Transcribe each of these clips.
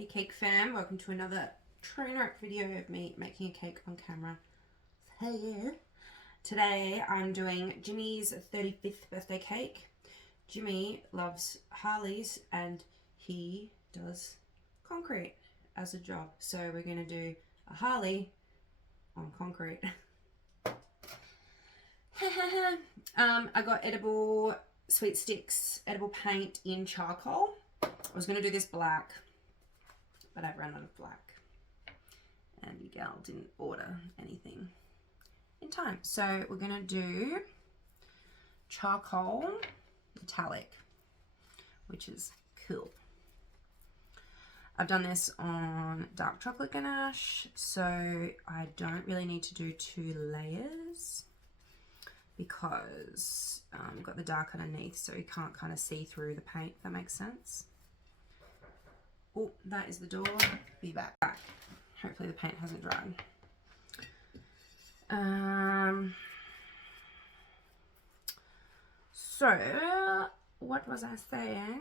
Hey Cake fam, welcome to another train wreck video of me making a cake on camera. Hey yeah. Today I'm doing Jimmy's 35th birthday cake. Jimmy loves Harleys and he does concrete as a job. So we're going to do a Harley on concrete. I got edible sweet sticks, edible paint in charcoal. I was going to do this black, but I've run out of black. And your gal didn't order anything in time. So we're going to do charcoal metallic, which is cool. I've done this on dark chocolate ganache, so I don't really need to do 2 layers because I've got the dark underneath, so you can't kind of see through the paint, if that makes sense. Oh, that is the door. Be back. Hopefully the paint hasn't dried. So, what was I saying?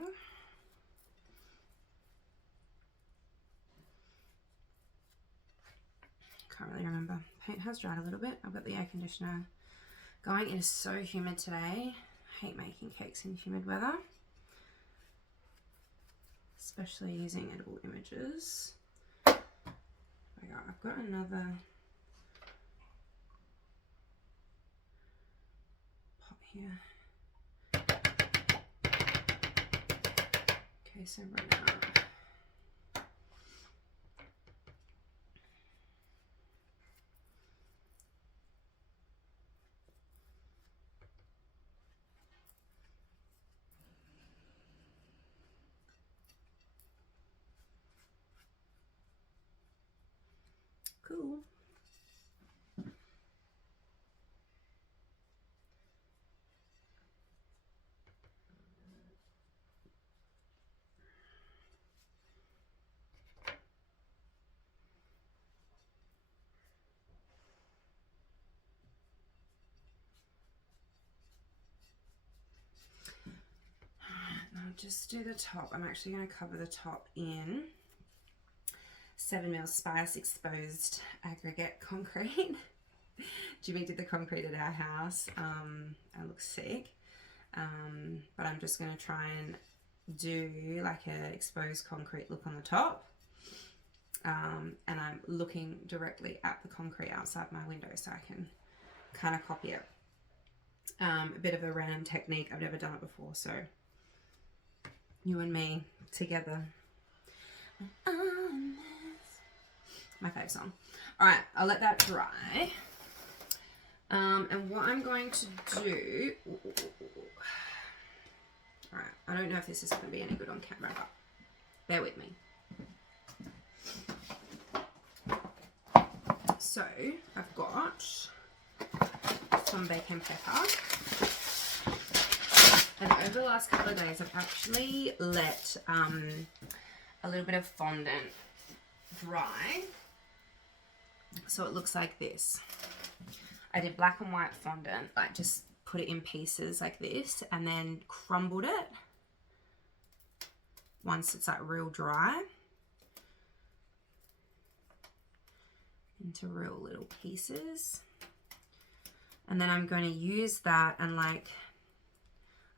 Can't really remember. Paint has dried a little bit. I've got the air conditioner going. It is so humid today. I hate making cakes in humid weather, especially using edible images. I've got another pot here. Okay, so run out. Cool. I'll just do the top. I'm actually going to cover the top in 7mm Spice exposed aggregate concrete. Jimmy did the concrete at our house. I look sick. But I'm just going to try and do like a exposed concrete look on the top. And I'm looking directly at the concrete outside my window so I can kind of copy it. A bit of a random technique. I've never done it before, so you and me together. My fave song. Alright, I'll let that dry. And what I'm going to do... Alright, I don't know if this is going to be any good on camera, but bear with me. So, I've got some bacon pepper. And over the last couple of days, I've actually let a little bit of fondant dry. So it looks like this. I did black and white fondant, like just put it in pieces like this and then crumbled it once it's like real dry into real little pieces. And then I'm going to use that and like,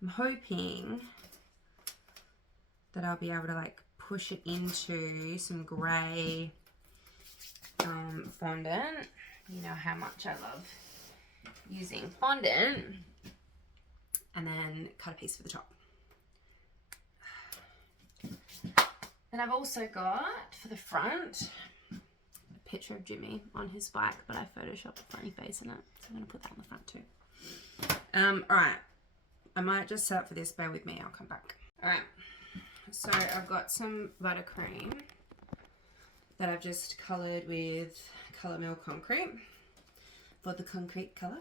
I'm hoping that I'll be able to like push it into some grey fondant. You know how much I love using fondant. And then cut a piece for the top. Then I've also got for the front a picture of Jimmy on his bike, but I photoshopped a funny face in it, so I'm going to put that on the front too. Alright, I might just set up for this, bear with me, I'll come back. Alright, so I've got some buttercream that I've just coloured with Colour Mill Concrete for the concrete colour.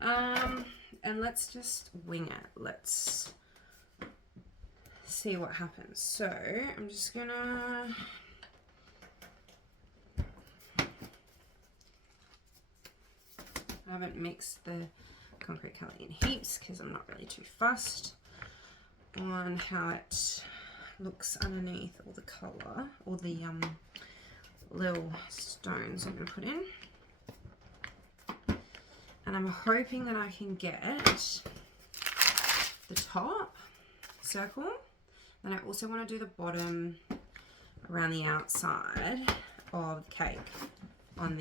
And let's just wing it. Let's see what happens. So I'm just gonna I haven't mixed the concrete colour in heaps because I'm not really too fussed on how it looks underneath all the colour, all the little stones I'm going to put in. And I'm hoping that I can get the top circle. Then I also want to do the bottom around the outside of the cake on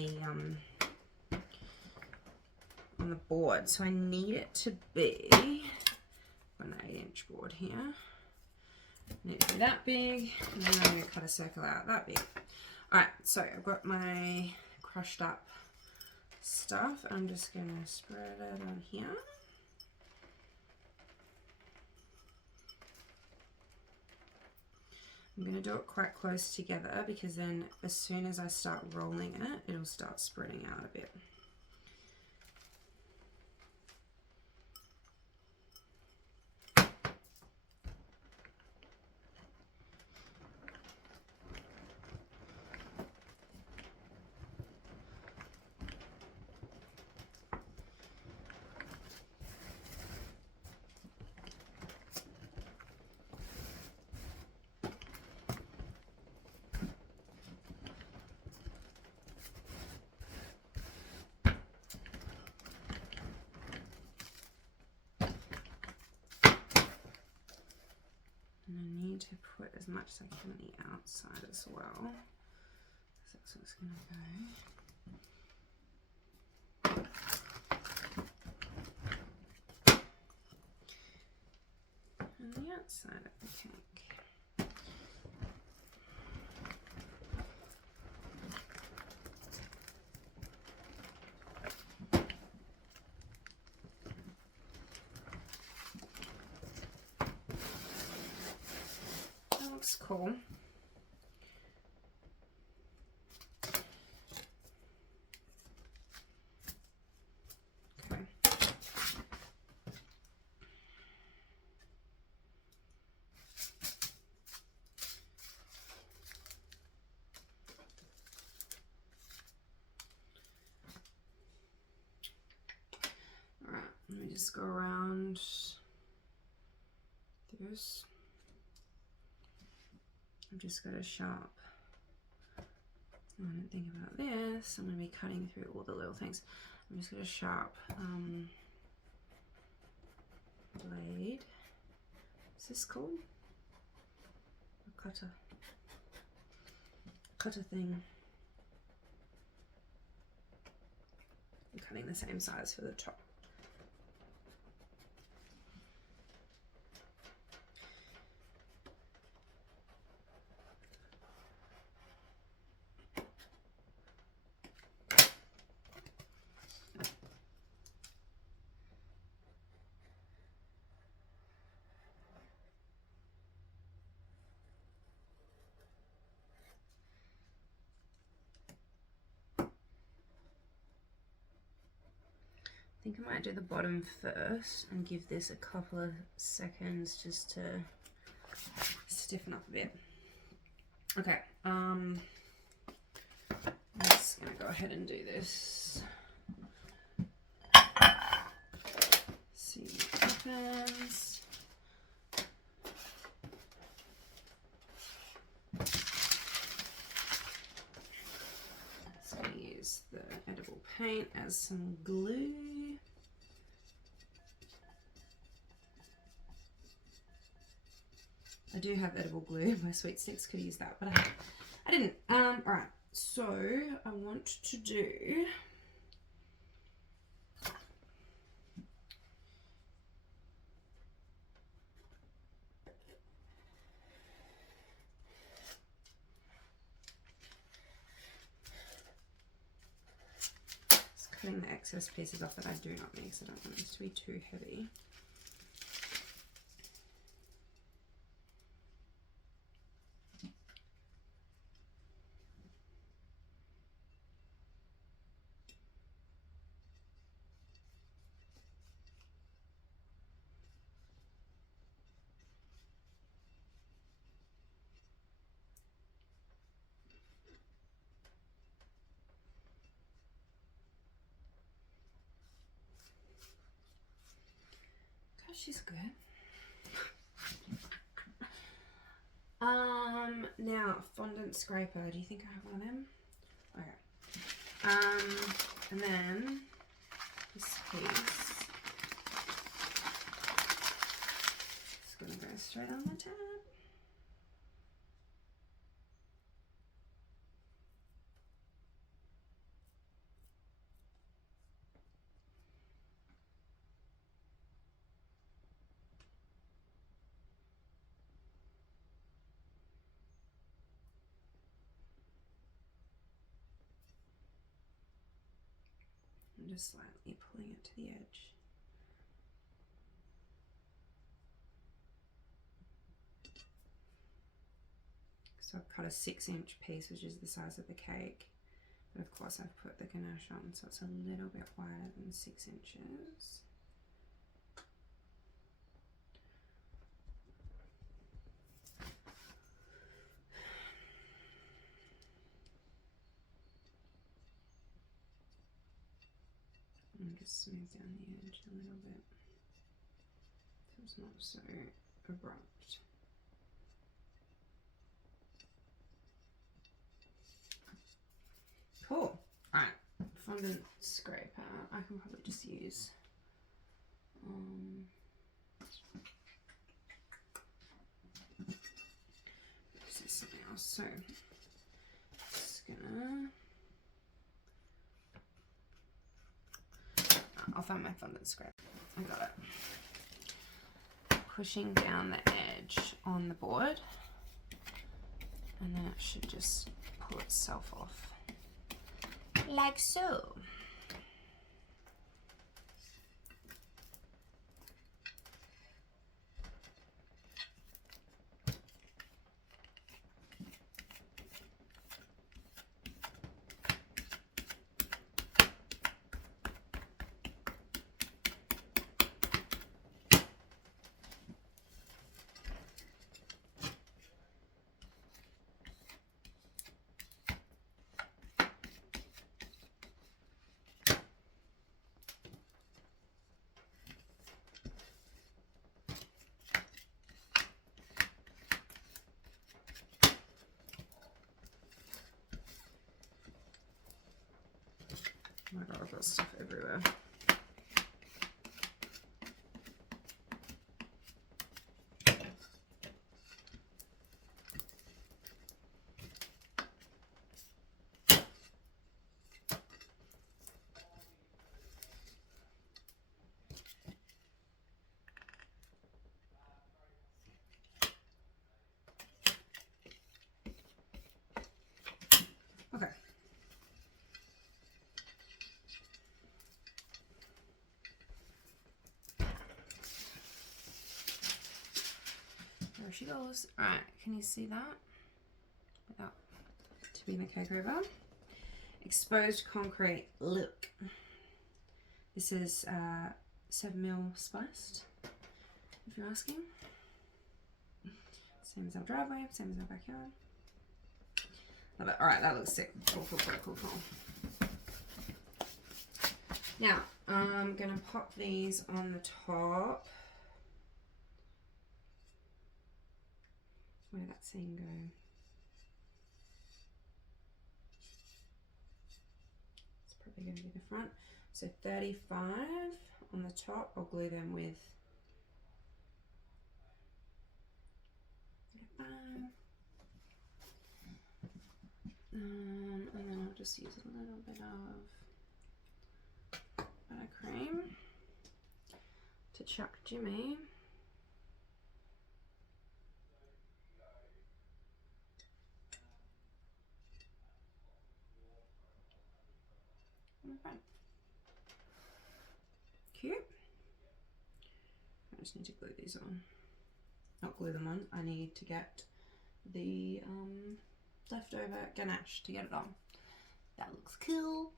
the board. So I need it to be an 8-inch board here. I need it to be that big, and then I'm going to cut a circle out that big. Alright, so I've got my crushed up stuff. I'm just going to spread it on here. I'm going to do it quite close together because then as soon as I start rolling it, it'll start spreading out a bit. And I need to put as much as I can on the outside as well. So that's what's going to go. On the outside of the cake. Looks cool. Okay. All right, let me just go around this. I've just got a sharp, I don't think about this, I'm going to be cutting through all the little things. I'm just got a sharp blade. What's this called? A cutter thing. I'm cutting the same size for the top. I think I might do the bottom first and give this a couple of seconds just to stiffen up a bit. Okay, I'm just gonna go ahead and do this. See what happens. So I'm gonna use the edible paint as some glue. I do have edible glue. My sweet sticks could use that, but I didn't. All right. So I want to do just cutting the excess pieces off that I do not need because I don't want this to be too heavy. She's good. Now fondant scraper. Do you think I have one of them? Okay. And then this piece is gonna go straight on the tab. I'm just slightly pulling it to the edge. So I've cut a 6-inch piece, which is the size of the cake. But of course I've put the ganache on, so it's a little bit wider than 6 inches. And just smooth down the edge a little bit so it's not so abrupt. Cool. Alright, fondant scraper. I can probably just use this is something else. So just gonna I'll find my fondant scraper. I got it. Pushing down the edge on the board, and then it should just pull itself off. Like so. Oh my god, I've got stuff everywhere. Okay. There she goes. Alright, can you see that? Without tipping the cake over. Exposed concrete look. This is 7mm spiced, if you're asking. Same as our driveway, same as our backyard. Love it. Alright, that looks sick. Cool, cool, cool, cool, cool. Now, I'm going to pop these on the top. Where did that seam go? It's probably going to be the front. So 35 on the top. I'll glue them with 35. And then I'll just use a little bit of buttercream to chuck Jimmy. Cute. I just need to glue these on. Not glue them on, I need to get the leftover ganache to get it on. That looks cool.